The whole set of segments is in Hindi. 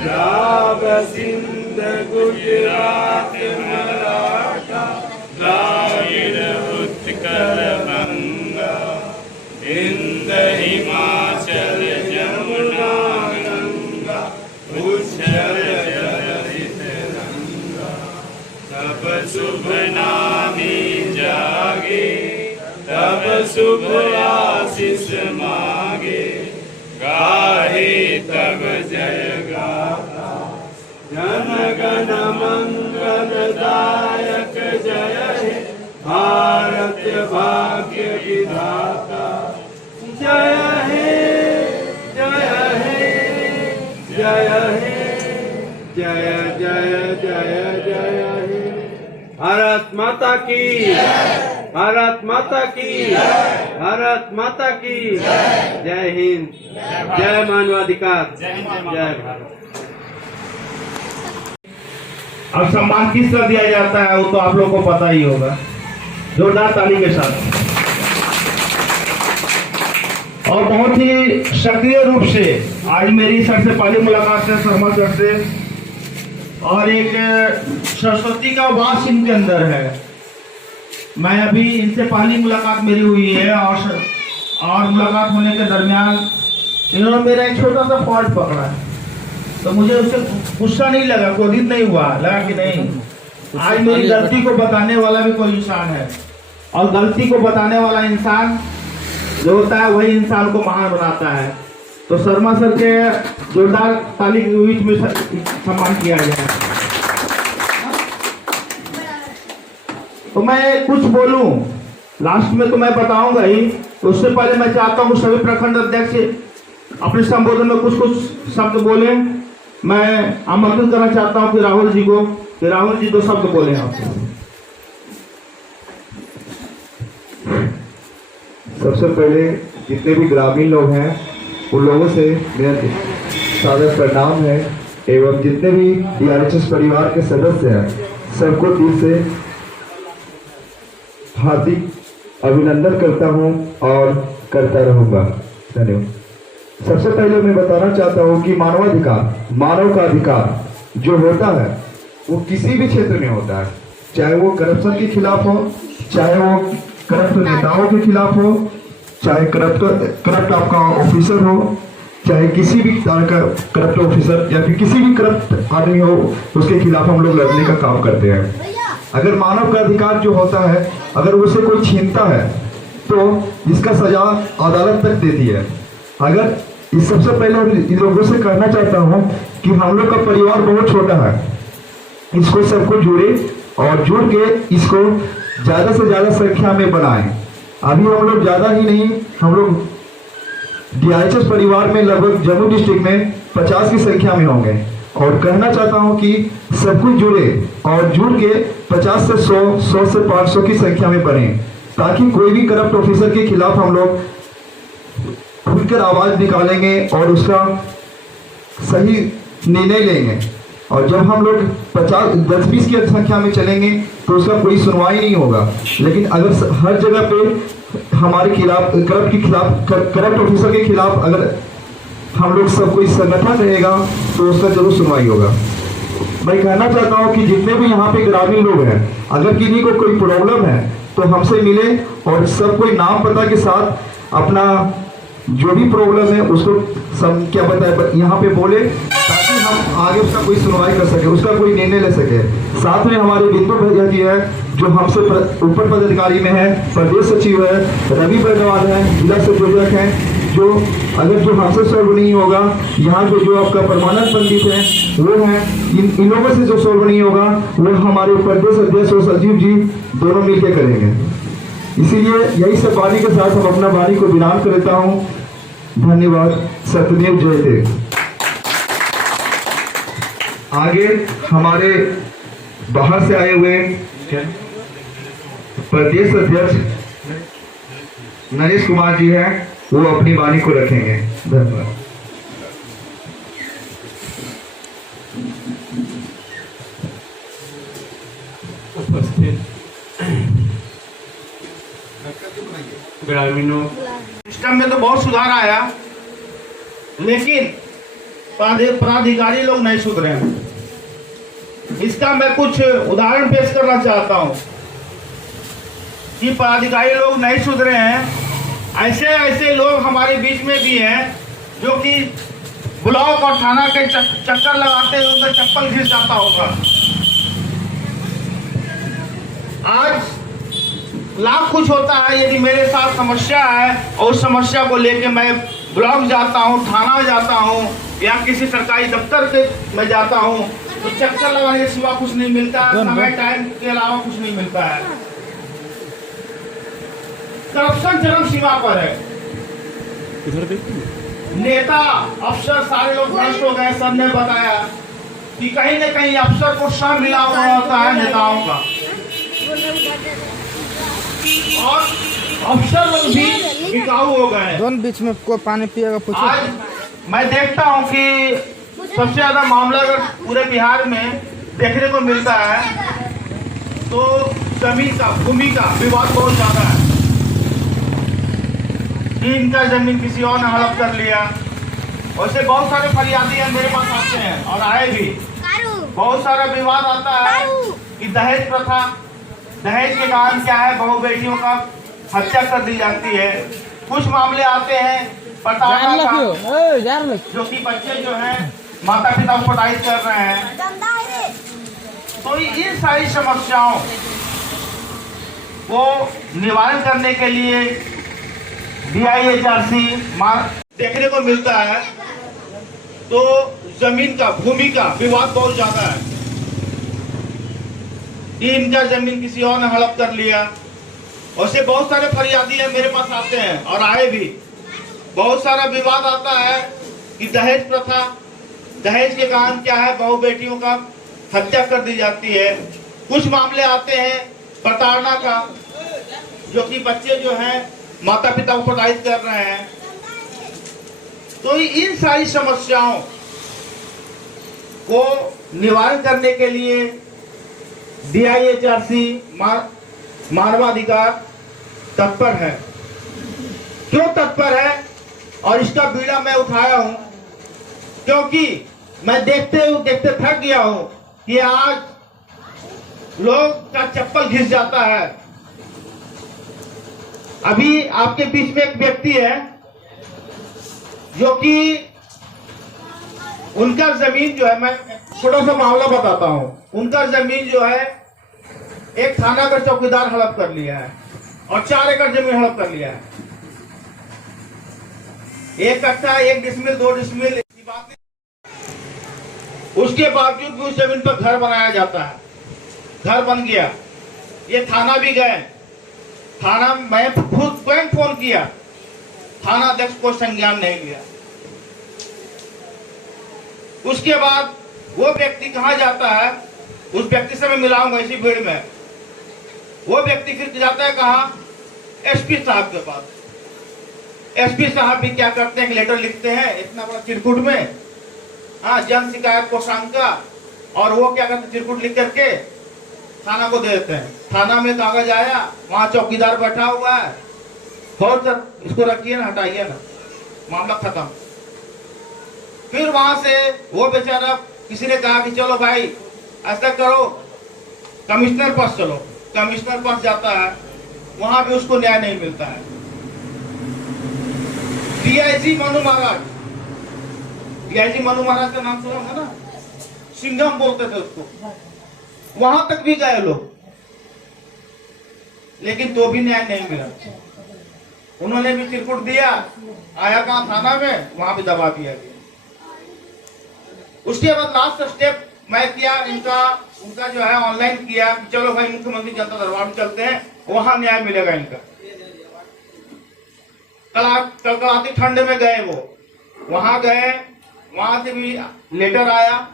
पंजाब सिंध गुजरात मराठा द्राविड़ उत्कल बंगा हिंद हिमाचल जमुना गंगा उच्छल जलधित रंगा। तब शुभ नामी जागे तब शुभ आशीष मांगे गाहे तब जय गाथा जन गण मंगल दायक जय हे भारत भाग्य विधाता। जय हे जय हे जय हे जय जय जय जय हे। भारत माता की भारत माता की भारत माता की जय हिंद जय मानवाधिकार जय भारत। अब सम्मान किस तरह दिया जाता है वो तो आप लोगों को पता ही होगा। जोरदार ताली के साथ। और बहुत ही सक्रिय रूप से आज मेरी सबसे पहली मुलाकात है शर्मा सर से और एक सरस्वती का वास इनके अंदर है। मैं अभी इनसे पहली मुलाकात मेरी हुई है और मुलाकात होने के दरमियान इन्होंने मेरा एक छोटा सा फॉल्ट पकड़ा है तो मुझे उससे गुस्सा नहीं लगा, क्रोधित नहीं हुआ, लगा कि नहीं आज मेरी गलती को बताने वाला भी कोई इंसान है और गलती को बताने वाला इंसान जो होता है वही इंसान को महान बनाता है। तो शर्मा सर के जोरदार ताली के बीच में सम्मान किया गया। तो मैं कुछ बोलूं लास्ट में तो मैं बताऊंगा ही, तो उससे पहले मैं चाहता हूं सभी प्रखंड अध्यक्ष अपने संबोधन में कुछ कुछ शब्द बोले। मैं आमंत्रित करना चाहता हूं कि राहुल जी को, कि राहुल जी 2 शब्द बोले आपको। सबसे पहले जितने भी ग्रामीण लोग हैं उन लोगों से मेरा सादर प्रणाम है एवं जितने भी DRHS परिवार के सदस्य हैं सबको दिल से हार्दिक अभिनंदन करता हूं और करता रहूंगा। धन्यवाद। सबसे पहले मैं बताना चाहता हूं कि मानवाधिकार, मानव का अधिकार जो होता है वो किसी भी क्षेत्र में होता है, चाहे वो करप्शन के खिलाफ हो, चाहे वो करप्ट नेताओं के खिलाफ हो, चाहे करप्ट आपका ऑफिसर हो, चाहे किसी भी तरह का करप्ट ऑफिसर या फिर किसी भी करप्ट आदमी हो उसके खिलाफ हम लोग लड़ने का काम करते हैं। अगर मानव का अधिकार जो होता है अगर उसे कोई छीनता है तो इसका सजा अदालत तक देती है। अगर इस सबसे पहले इन लोगों से कहना चाहता हूँ कि हम लोग का परिवार बहुत छोटा है, इसको सबको जुड़े और जुड़ के इसको ज़्यादा से ज़्यादा संख्या में बनाएं। अभी हम लोग ज़्यादा ही नहीं, हम लोग DRHS परिवार में लगभग जम्मू डिस्ट्रिक्ट में 50 की संख्या में होंगे और कहना चाहता हूं कि सब कुछ जुड़े और जुड़ के 50 से 100, 100 से 500 की संख्या में बने ताकि कोई भी करप्ट ऑफिसर के खिलाफ हम लोग खुलकर आवाज निकालेंगे और उसका सही निर्णय लेंगे। और जब हम लोग 10-20 की संख्या में चलेंगे तो उसका कोई सुनवाई नहीं होगा। लेकिन अगर हर जगह पे हमारे खिलाफ करप्ट ऑफिसर के खिलाफ अगर हम लोग सब कोई संगठन रहेगा तो उसका जरूर सुनवाई होगा। मैं कहना चाहता हूं कि जितने भी यहाँ पे ग्रामीण लोग हैं अगर किसी को कोई प्रॉब्लम है तो हमसे मिले और सब कोई नाम पता के साथ अपना जो भी प्रॉब्लम है उसको सब क्या बताए यहाँ पे बोले ताकि हम आगे उसका कोई सुनवाई कर सके, उसका कोई निर्णय ले सके। साथ में हमारे बिंदु भैया जी है जो हमसे ऊपर पदाधिकारी में है, प्रदेश सचिव है, रवि बर्दवाल है, जिला संयोजक है, जो अगर जो हमसे सॉल्व नहीं होगा यहाँ पे जो आपका परमानंद पंडित है वो है, इन लोगों से जो सॉल्व नहीं होगा वो हमारे प्रदेश अध्यक्ष और सचिव जी दोनों मिलकर करेंगे। इसीलिए यही सब वाणी के साथ हम अपना वाणी को विराम करता हूँ। धन्यवाद। सत्यदेव जयदेव। आगे हमारे बाहर से आए हुए प्रदेश अध्यक्ष नरेश कुमार जी हैं, वो अपनी वाणी को रखेंगे। धन्यवाद। उपस्थित ग्रामीणों, सिस्टम में तो बहुत सुधार आया, लेकिन पदाधिकारी लोग नहीं सुधरे हैं। इसका मैं कुछ उदाहरण पेश करना चाहता हूं कि पदाधिकारी लोग नहीं सुधरे हैं। ऐसे ऐसे लोग हमारे बीच में भी हैं जो कि ब्लॉक और थाना के चक्कर लगाते हुए उनका चप्पल घिस जाता होगा। आज लाख कुछ होता है, यदि मेरे साथ समस्या है और उस समस्या को लेके मैं ब्लॉक जाता हूँ, थाना जाता हूँ या किसी सरकारी दफ्तर के में जाता हूँ, तो चक्कर लगाने के सिवा कुछ नहीं मिलता है, समय टाइम के अलावा कुछ नहीं मिलता है। करप्शन चरम सीमा पर है। नेता अफसर सारे लोग भ्रष्ट हो गए। सर ने बताया कि कहीं न कहीं अफसर को श्रम मिला हुआ होता है नेताओं का, और अफसर लोग भी बिकाऊ हो गए। दोनों बीच में कोई पानी पिएगा पूछो। आज मैं देखता हूं कि सबसे ज्यादा मामला अगर पूरे बिहार में देखने को मिलता है तो जमीन का, भूमि का विवाद बहुत ज्यादा है। इनका जमीन किसी और ने हड़प कर लिया। वैसे बहुत सारे फरियादी हैं मेरे पास आते हैं और आए भी। बहुत सारा विवाद आता है कि दहेज प्रथा, दहेज के कारण क्या है, बहू बेटियों का हत्या कर दी जाती है। कुछ मामले आते हैं प्रताड़ना का, जो कि बच्चे जो हैं माता पिता को पढ़ाई कर रहे हैं। तो इन सारी समस्याओं को निवारण करने के लिए DIHRC देखने को मिलता है तो जमीन का, भूमि का विवाद बहुत ज्यादा है। इनका जमीन किसी और ने हड़प कर लिया। वैसे बहुत सारे फरियादी हैं मेरे पास आते हैं और आए भी। बहुत सारा विवाद आता है कि दहेज प्रथा, दहेज के कारण क्या है, बहू बेटियों का हत्या कर दी जाती है। कुछ मामले आते हैं प्रताड़ना का, जो कि बच्चे जो हैं माता पिता को पढ़ाई कर रहे हैं। तो इन सारी समस्याओं को निवारण करने के लिए DIHRC मानवाधिकार तत्पर है। क्यों तत्पर है और इसका बीड़ा मैं उठाया हूं, क्योंकि मैं देखते थक गया हूं कि आज लोग का चप्पल घिस जाता है। अभी आपके बीच में एक व्यक्ति है जो कि उनका जमीन जो है, मैं छोटा सा मामला बताता हूं। उनका जमीन जो है एक थाना का चौकीदार हड़प कर लिया है और 4 एकड़ जमीन हड़प कर लिया है। 1 कट्ठा, 1 डिसमिल, 2 डिसमिल, ऐसी बात नहीं। उसके बावजूद भी उस जमीन पर घर बनाया जाता है। घर बन गया, ये थाना भी गए। थाना मैं खुद स्वयं फोन किया, थाना अध्यक्ष को संज्ञान नहीं लिया। उसके बाद वो व्यक्ति कहाँ जाता है, उस व्यक्ति से मैं मिलाऊंगा इसी भीड़ में। वो व्यक्ति फिर जाता है कहाँ, SP साहब के पास। SP साहब भी क्या करते हैं, लेटर लिखते हैं इतना बड़ा चिरकुट में, हाँ, जन शिकायत कोषांग का, और वो क्या करते हैं, चिरकुट लिख करके थाना को दे देते हैं। थाना में कागज आया, वहां चौकीदार बैठा हुआ है, और सर इसको रखिए ना, हटाइए ना, मामला खत्म। फिर वहां से वो बेचारा, किसी ने कहा कि चलो भाई ऐसा करो, कमिश्नर पास चलो। कमिश्नर पास जाता है, वहां भी उसको न्याय नहीं मिलता है। DIG मनु महाराज, DIG मनु महाराज का नाम सुना होगा ना, सिंघम बोलते थे उसको। वहां तक भी गए लोग, लेकिन तो भी न्याय नहीं मिला। उन्होंने भी चिरकुट दिया, आया कहां, थाना में, वहां भी दबा दिया गया। उसके बाद लास्ट स्टेप मैं किया, उनका जो है ऑनलाइन किया, चलो भाई मुख्यमंत्री जनता दरबार में चलते हैं, वहां न्याय मिलेगा इनका। कड़कड़ाती ठंड में गए वो, वहां गए, वहां से भी लेटर आया,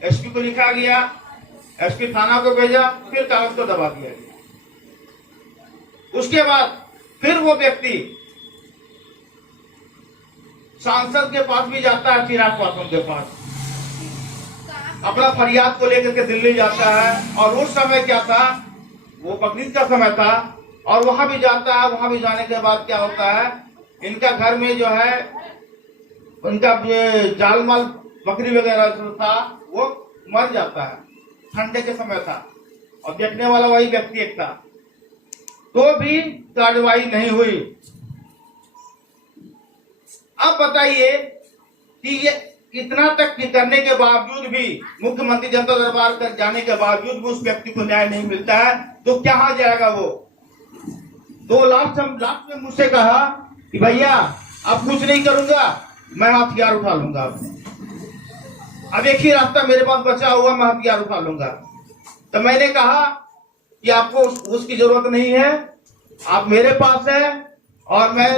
SP को लिखा गया, SP थाना को भेजा, फिर कागज को दबा दिया गया। उसके बाद फिर वो व्यक्ति सांसद के पास भी जाता है, चिराग पासवान के पास, अपना फरियाद को लेकर के दिल्ली जाता है। और उस समय क्या था, वो बकरीद का समय था, और वहां भी जाता है। वहां भी जाने के बाद क्या होता है, इनका घर में जो है उनका जाल माल बकरी वगैरह जो था वो मर जाता है। ठंडे के समय था और देखने वाला वही व्यक्ति एक था, तो भी कार्रवाई नहीं हुई। अब बताइए कि ये इतना तक करने के बावजूद भी, मुख्यमंत्री जनता दरबार कर जाने के बावजूद भी उस व्यक्ति को न्याय नहीं मिलता है, तो कहाँ जाएगा वो। तो लास्ट में मुझसे कहा कि भैया अब कुछ नहीं करूंगा, मैं हथियार उठा लूंगा। अब एक ही रास्ता मेरे पास बचा हुआ, मैं हथियार उठा लूंगा। तो मैंने कहा कि आपको उसकी जरूरत नहीं है, आप मेरे पास है। और मैं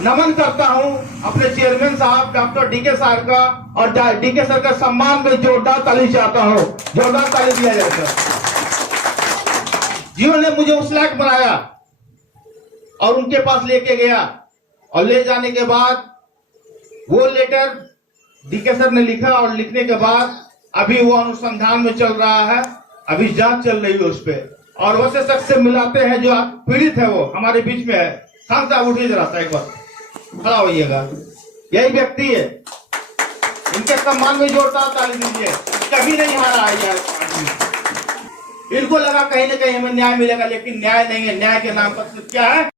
नमन करता हूं अपने चेयरमैन साहब डॉक्टर डीके साहब का, और डीके सर का सम्मान में जोरदार ताली चाहता हूं, जोरदार ताली दिया जाए सर, जिन्होंने मुझे उस लायक बनाया और उनके पास लेके गया। और ले जाने के बाद वो लेटर डीके सर ने लिखा, और लिखने के बाद अभी वो अनुसंधान में चल रहा है, अभी जांच चल रही है उस पर। और वैसे शख्स से मिलाते हैं जो पीड़ित है, वो हमारे बीच में है। खान साहब उठिए जरा सा, एक बार खड़ा होइएगा। यही व्यक्ति है, इनके सम्मान में जोरदार ताली दीजिए। कभी नहीं हारा है यार आदमी। इनको लगा कहीं ना कहीं हमें न्याय मिलेगा, लेकिन न्याय नहीं है। न्याय के नाम पर क्या है?